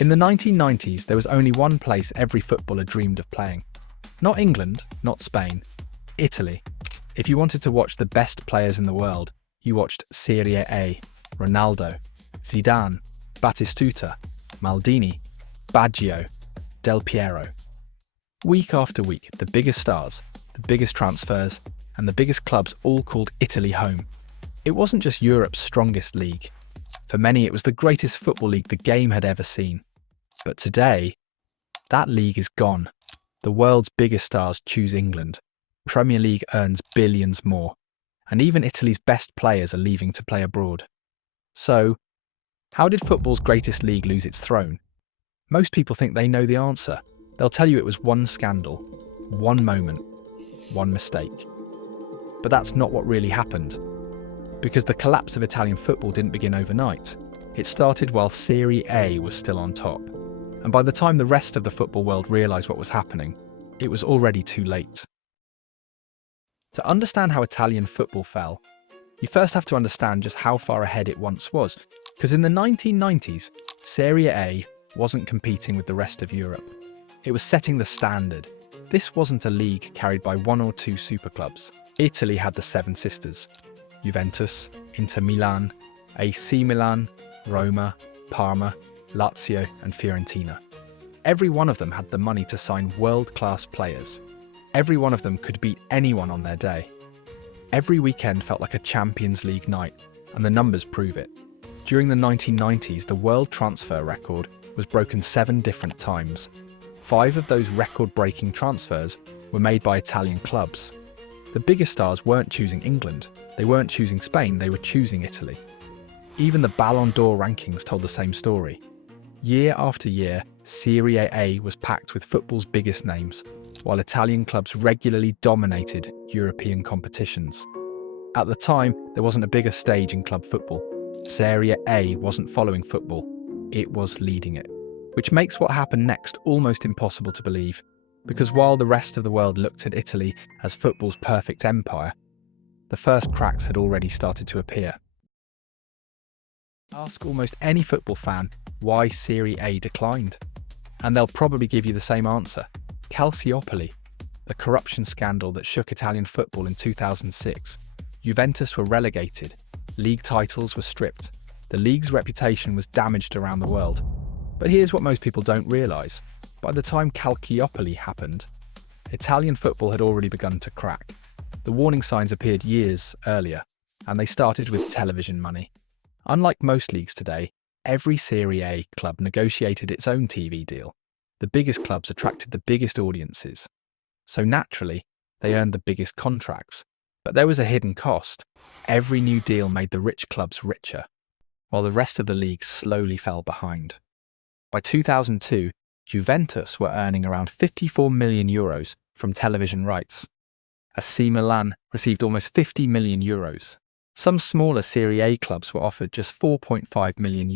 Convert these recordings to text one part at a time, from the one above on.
In the 1990s, there was only one place every footballer dreamed of playing. Not England, not Spain, Italy. If you wanted to watch the best players in the world, you watched Serie A, Ronaldo, Zidane, Batistuta, Maldini, Baggio, Del Piero. Week after week, the biggest stars, the biggest transfers, and the biggest clubs all called Italy home. It wasn't just Europe's strongest league. For many, it was the greatest football league the game had ever seen. But today, that league is gone. The world's biggest stars choose England. Premier League earns billions more. And even Italy's best players are leaving to play abroad. So, how did football's greatest league lose its throne? Most people think they know the answer. They'll tell you it was one scandal, one moment, one mistake. But that's not what really happened. Because the collapse of Italian football didn't begin overnight. It started while Serie A was still on top. And by the time the rest of the football world realised what was happening, it was already too late. To understand how Italian football fell, you first have to understand just how far ahead it once was. Because in the 1990s, Serie A wasn't competing with the rest of Europe. It was setting the standard. This wasn't a league carried by one or two super clubs. Italy had the Seven Sisters: Juventus, Inter Milan, AC Milan, Roma, Parma, Lazio and Fiorentina. Every one of them had the money to sign world-class players. Every one of them could beat anyone on their day. Every weekend felt like a Champions League night, and the numbers prove it. During the 1990s, the world transfer record was broken 7 different times. 5 of those record-breaking transfers were made by Italian clubs. The biggest stars weren't choosing England, they weren't choosing Spain, they were choosing Italy. Even the Ballon d'Or rankings told the same story. Year after year, Serie A was packed with football's biggest names, while Italian clubs regularly dominated European competitions. At the time, there wasn't a bigger stage in club football. Serie A wasn't following football, it was leading it. Which makes what happened next almost impossible to believe, because while the rest of the world looked at Italy as football's perfect empire, the first cracks had already started to appear. Ask almost any football fan why Serie A declined, and they'll probably give you the same answer: Calciopoli, the corruption scandal that shook Italian football in 2006. Juventus were relegated, league titles were stripped, the league's reputation was damaged around the world. But here's what most people don't realise. By the time Calciopoli happened, Italian football had already begun to crack. The warning signs appeared years earlier, and they started with television money. Unlike most leagues today, every Serie A club negotiated its own TV deal. The biggest clubs attracted the biggest audiences. So naturally, they earned the biggest contracts. But there was a hidden cost. Every new deal made the rich clubs richer, while the rest of the league slowly fell behind. By 2002, Juventus were earning around €54 million from television rights. AC Milan received almost €50 million. Some smaller Serie A clubs were offered just €4.5 million.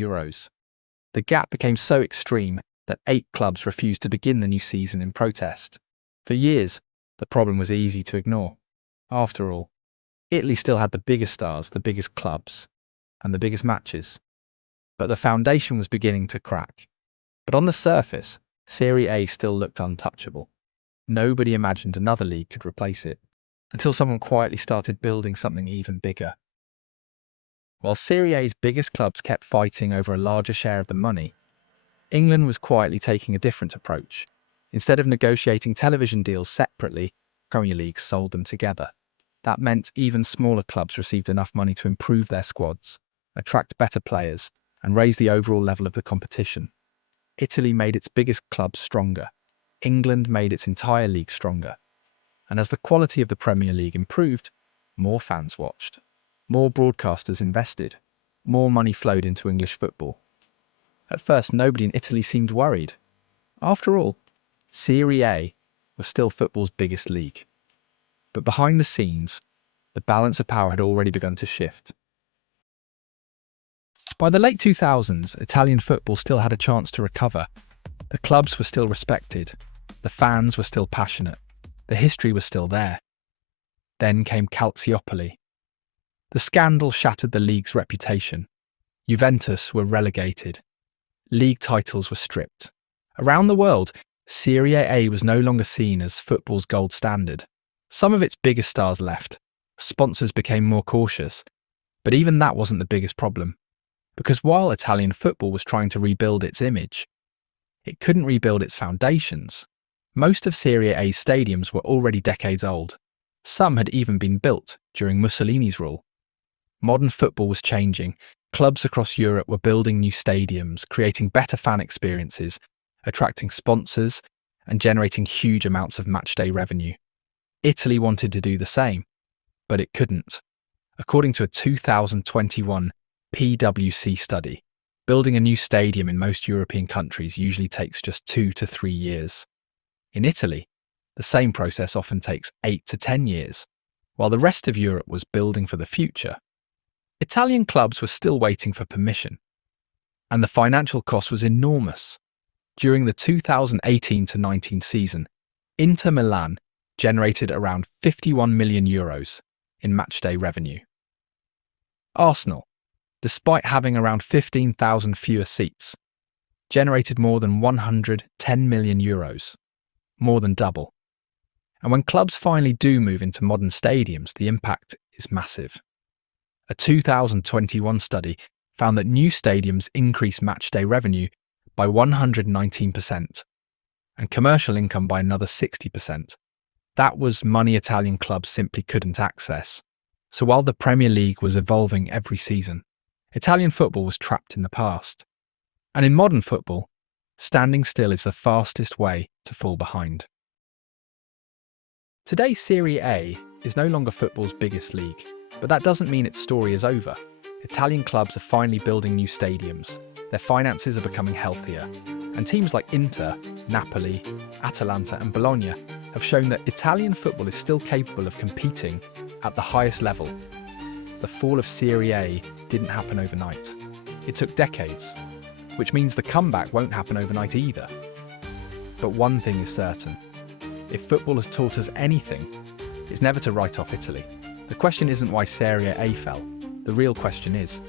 The gap became so extreme that 8 clubs refused to begin the new season in protest. For years, the problem was easy to ignore. After all, Italy still had the biggest stars, the biggest clubs, and the biggest matches. But the foundation was beginning to crack. But on the surface, Serie A still looked untouchable. Nobody imagined another league could replace it, until someone quietly started building something even bigger. While Serie A's biggest clubs kept fighting over a larger share of the money, England was quietly taking a different approach. Instead of negotiating television deals separately, Premier League sold them together. That meant even smaller clubs received enough money to improve their squads, attract better players, and raise the overall level of the competition. Italy made its biggest clubs stronger. England made its entire league stronger. And as the quality of the Premier League improved, more fans watched. More broadcasters invested. More money flowed into English football. At first, nobody in Italy seemed worried. After all, Serie A was still football's biggest league. But behind the scenes, the balance of power had already begun to shift. By the late 2000s, Italian football still had a chance to recover. The clubs were still respected. The fans were still passionate. The history was still there. Then came Calciopoli. The scandal shattered the league's reputation. Juventus were relegated. League titles were stripped. Around the world, Serie A was no longer seen as football's gold standard. Some of its biggest stars left. Sponsors became more cautious. But even that wasn't the biggest problem. Because while Italian football was trying to rebuild its image, it couldn't rebuild its foundations. Most of Serie A's stadiums were already decades old. Some had even been built during Mussolini's rule. Modern football was changing. Clubs across Europe were building new stadiums, creating better fan experiences, attracting sponsors, and generating huge amounts of matchday revenue. Italy wanted to do the same, but it couldn't. According to a 2021 PwC study, building a new stadium in most European countries usually takes just 2 to 3 years. In Italy, the same process often takes 8 to 10 years, while the rest of Europe was building for the future. Italian clubs were still waiting for permission, and the financial cost was enormous. During the 2018-19 season, Inter Milan generated around €51 million in matchday revenue. Arsenal, despite having around 15,000 fewer seats, generated more than €110 million, more than double. And when clubs finally do move into modern stadiums, the impact is massive. A 2021 study found that new stadiums increase matchday revenue by 119% and commercial income by another 60%. That was money Italian clubs simply couldn't access. So while the Premier League was evolving every season, Italian football was trapped in the past. And in modern football, standing still is the fastest way to fall behind. Today, Serie A is no longer football's biggest league, but that doesn't mean its story is over. Italian clubs are finally building new stadiums, their finances are becoming healthier, and teams like Inter, Napoli, Atalanta and Bologna have shown that Italian football is still capable of competing at the highest level. The fall of Serie A didn't happen overnight. It took decades, which means the comeback won't happen overnight either. But one thing is certain. If football has taught us anything, it's never to write off Italy. The question isn't why Serie A fell. The real question is,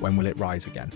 when will it rise again?